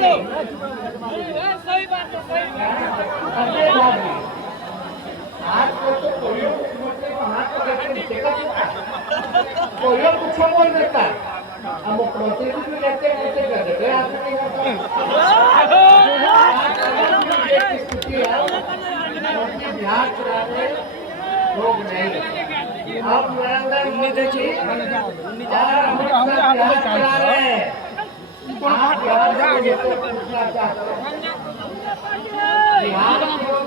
सही बात है, सही आज तो पोलियो हाथ पोलियो कुछ बोल देता अब मुख्यमंत्री कुछ भी कहते हैं ऐसे कर देते हैं आप नहीं करता बिहार चला रहे लोग नहीं अब नरेंद्र मोदी जी बिहार चला रहे हैं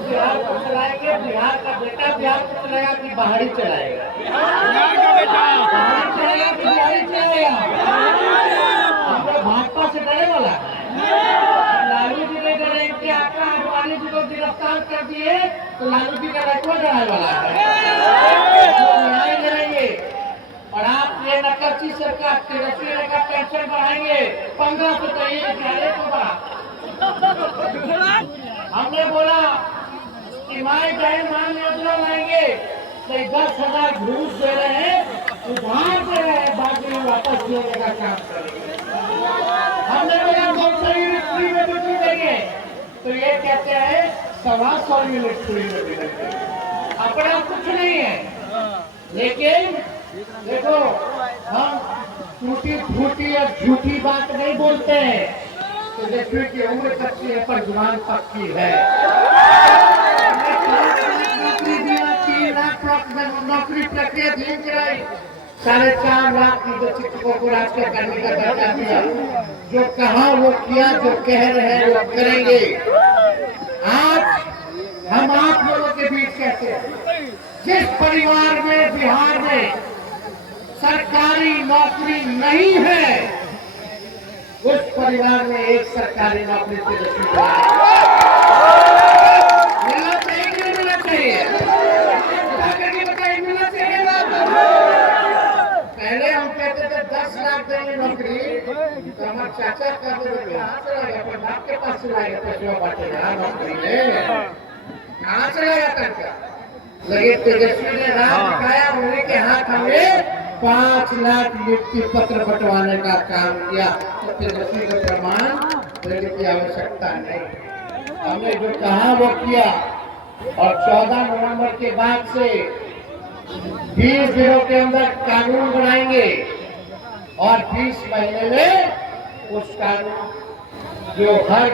बिहार को चलाएंगे बिहार का बेटा बिहार को चलाएगा कि बाहरी चलाएगा बाहरी चलाएगा कि बिहारी चलाएगा हम लोग भाजपा से डरे वाला लालू जी ने डरे कि आका अडवाणी जी को गिरफ्तार कर दिए तो लालू जी का रखवा डराने वाला है न्याय करेंगे और आप ये नकलची सरकार तेजस्वी का पेंशन बढ़ाएंगे 1500 तो ये ज्यादा को बढ़ा हमने बोला कि माए बहन मान योजना लाएंगे तो 10,000 घूस दे रहे हैं उधार दे रहे हैं बाकी वापस देने का काम करेंगे हमने बोला 200 यूनिट फ्री में बिजली देंगे तो ये कहते हैं 125 यूनिट फ्री में बिजली देंगे अपना कुछ नहीं है लेकिन देखो हम टूटी फूटी और झूठी बात नहीं बोलते हैं तो देखिए कि उम्र कच्ची है पर जुबान पक्की है नौकरी दिया 3 लाख नौकरी प्रक्रिया दी कराई 4.5 लाख की जो शिक्षकों को राष्ट्रीय करने का दर्जा दिया जो कहा वो किया जो कह रहे हैं वो करेंगे आज हम आप लोगों के बीच कहते हैं जिस परिवार में बिहार में सरकारी नौकरी नहीं है उस परिवार में एक सरकारी नौकरी तेजस्वी मिलना चाहिए कि नहीं मिलना चाहिए बताइए मिलना चाहिए पहले हम कहते थे 10 लाख देंगे नौकरी तो हमारे चाचा कहते थे कहाँ चला गया पर बाप के पास चला गया पैसा बांटेगा नौकरी में कहाँ चला गया पैसा लगे तेजस्वी ने राह दिखाया उन्हीं के हाथ हमें 5 लाख नियुक्ति पत्र बंटवाने का काम किया तो तेजस्वी का प्रमाण देने की आवश्यकता नहीं हमने जो कहा वो किया और 14 नवंबर के बाद से 20 दिनों के अंदर कानून बनाएंगे और 20 महीने में उस कानून जो हर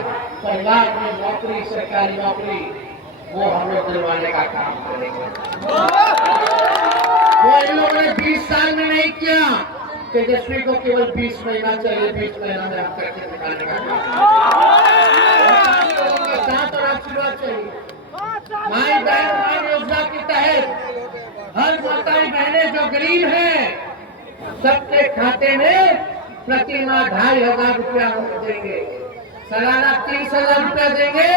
परिवार में नौकरी सरकारी नौकरी वो हम लोग दिलवाने का काम करेंगे वो इन लोगों ने 20 साल में नहीं किया तेजस्वी को केवल 20 महीना चाहिए 20 महीना में हम करके दिखाने का साथ और आशीर्वाद चाहिए माई बहन मान योजना के तहत हर माताएं बहनें जो गरीब हैं सबके खाते में प्रति माह 2,500 रुपया हम देंगे सालाना 30,000 रुपया देंगे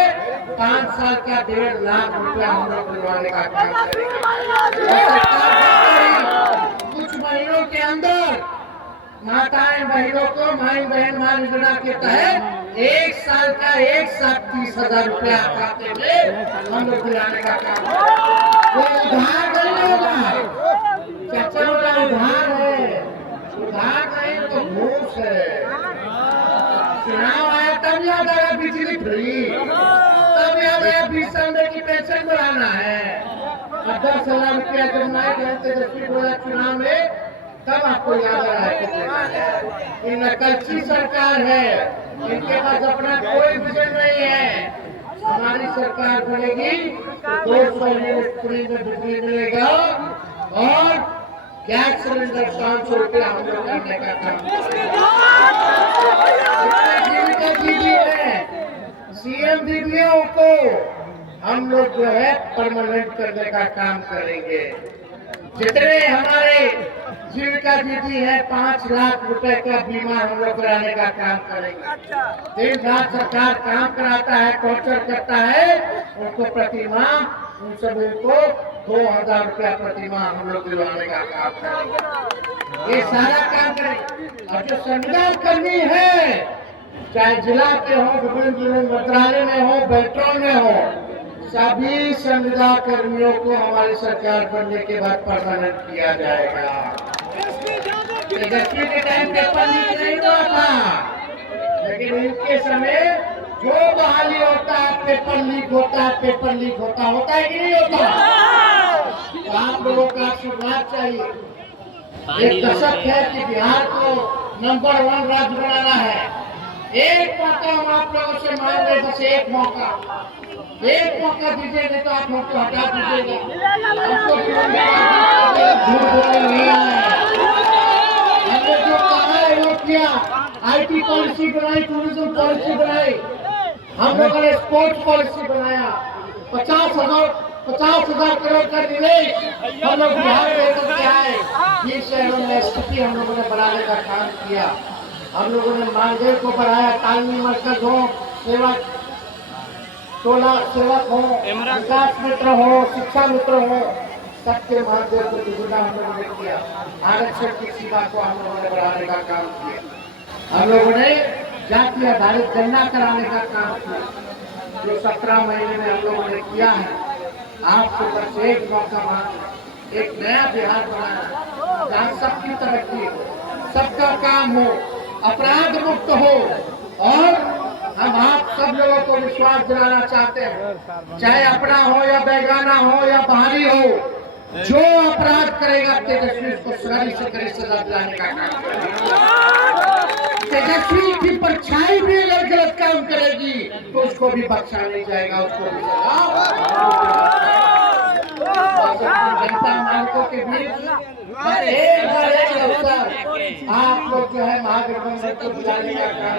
5 साल का 1.5 लाख रुपया हम लोग दिलवाने का काम करेंगे कुछ महीनों के अंदर माताएं बहनों को माई बहन मान योजना के तहत 1 साल का 1,30,000 रुपया खाते में हम लोग दिलाने का काम वो उधार नहीं होगा चाचा का उधार है उधार नहीं तो घूस है चुनाव आया तब याद आया बिजली फ्री तब याद आया 20 साल में की पेंशन बढ़ाना है 10,000 रुपया जब नहीं गए तेजस्वी बोला चुनाव में तब आपको याद आ रहा है ये नकलची सरकार है इनके पास अपना कोई विजन नहीं है हमारी सरकार बनेगी 200 यूनिट फ्री में बिजली मिलेगा और गैस सिलेंडर 500 रुपया हम लोग करने का काम दीदी है सीएम दीदियों को हम लोग जो है परमानेंट करने का काम करेंगे जितने हमारे जीविका दीदी है 5 लाख रुपए का बीमा हम लोग कराने का काम करेंगे दिन रात सरकार काम कराता है टॉर्चर करता है उनको प्रति माह उन सभी को 2,000 रुपया प्रति माह हम लोग दिलवाने का काम करेंगे ये सारा काम करेंगे और जो संविदा कर्मी है चाहे जिला के हो विभिन्न जिले मंत्रालय में हो बेल्ट्रॉन में हो सभी संविदा कर्मियों को हमारी सरकार बनने के बाद परमानेंट किया जाएगा तेजस्वी के टाइम पेपर लीक नहीं हुआ था लेकिन इनके समय जो बहाली होता है, पेपर लीक होता है, पेपर लीक होता है कि नहीं होता? तो आप लोगों का आशीर्वाद चाहिए। एक दशक है कि बिहार को नंबर 1 राज्य बनाना है। एक मौका हम आप लोगों से मांग रहे, बस एक मौका दीजिए, नहीं तो आप हमको हटा दीजिएगा। हमको झूठ बोलने नहीं आया है। हमने जो कहा है वो किया। IT पॉलिसी बनाई, टूरिज्म पॉलिसी बनाई, हम लोगों ने स्पोर्ट्स पॉलिसी बनाया। 50,000 करोड़ का निवेश हम लोग बिहार में लेकर के आए। 20 शहरों में स्थिति हम लोगों ने बढ़ाने का काम किया। हम लोगों ने मानदेय को बढ़ाया, तालमी मरकज हो, सेवक हो, विकास मित्र हो, शिक्षा मित्र हो, सबके मानदेय को दुगुना हम लोगों ने किया। आरक्षण की सीमा को हम लोगों ने बढ़ाने का काम किया। हम लोगों ने जाति आधारित गणना कराने का काम किया, जो 17 महीने में हम लोगों ने किया है। आपको बस एक मौका मांग, एक नया बिहार बनाना जहाँ सबकी तरक्की हो, सबका काम हो, अपराध मुक्त हो। और हम आप सब लोगों को विश्वास दिलाना चाहते हैं, चाहे अपना हो या बेगाना हो या बाहरी हो, जो अपराध करेगा तेजस्वी को कड़ी से कड़ी सजा दिलाने का काम करेगा। तेजस्वी की परछाई भी अगर गलत काम करेगी तो उसको भी बख्शा नहीं जाएगा, उसको भी जनता नायकों के बीच एक बार एक अवसर आप लोग जो है महागठबंधन को बुलाने का काम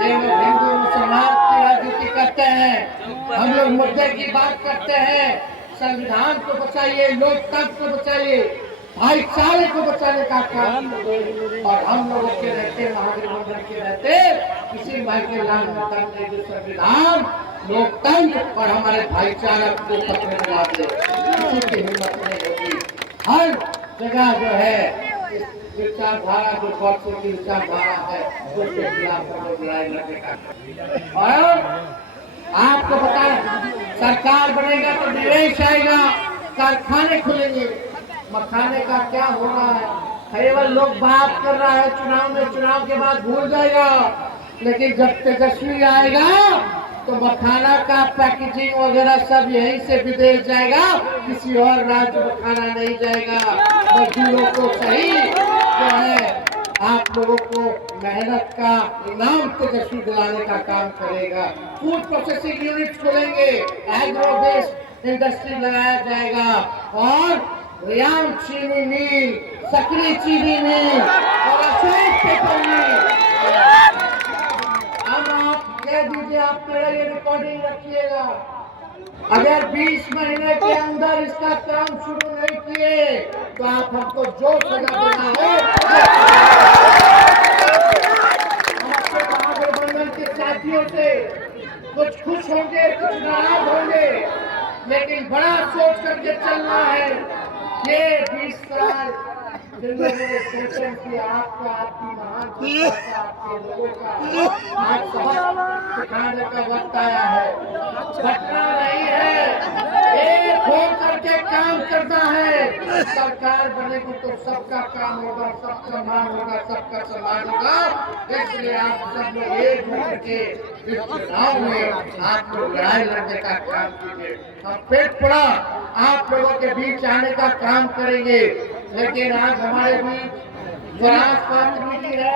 हिंदू मुसलमान की राजनीति करते हैं, हम लोग मुद्दे की बात करते हैं। संविधान को बचाइए, लोकतंत्र को बचाइए, भाईचारे को बचाने का काम। और हम लोगों के रहते, महागठबंधन के रहते, किसी भाई के लाल ने जो संविधान, लोकतंत्र और हमारे भाईचारा को पकड़ने लगा दे, किसी की हिम्मत नहीं होगी। हर जगह जो है विचारधारा, जो पक्ष की विचारधारा है, उसके खिलाफ हम लोग लड़ाई लड़ने का। और आपको पता है, सरकार बनेगा तो निवेश आएगा, कारखाने खुलेंगे। मखाने का क्या होना है, केवल लोग बात कर रहा है चुनाव में, चुनाव के बाद भूल जाएगा। लेकिन जब तेजस्वी आएगा तो मखाना का पैकेजिंग वगैरह सब यहीं से विदेश जाएगा, किसी और राज्य मखाना नहीं जाएगा। मजदूरों को सही जो है, आप लोगों को मेहनत का इनाम तेजस्वी दिलाने का काम करेगा। फूड प्रोसेसिंग यूनिट खोलेंगे, एग्रो बेस्ड इंडस्ट्री लगाया जाएगा, और रियाम चीनी मिल, सकरी चीनी मिल और अशोक पेपर मिल। अब आप कह दीजिए, आप मेरा ये रिकॉर्डिंग रखिएगा, अगर 20 महीने के अंदर इसका काम शुरू नहीं किए तो आप हमको जो सजा देना है। महागठबंधन के साथियों से कुछ खुश होंगे, कुछ नाराज होंगे, लेकिन बड़ा सोच करके चलना है। ये 20 साल जिन लोगों ने सोचा कि आपका, आपकी महान आपके लोगों का आज सबक सिखाने का वक्त आया है। घटना नहीं है, एक हो करके काम करना है। सरकार बनेगी तो सबका काम होगा, सबका मान होगा, सबका सम्मान होगा। इसलिए आप सब लोग एक होकर के इस चुनाव में आप लोग लड़ाई लड़ने का काम कीजिए। हम पेट पड़ा आप लोगों के बीच आने का काम करेंगे। लेकिन आज हमारे बीच स्वराज पात्र मीटिंग है।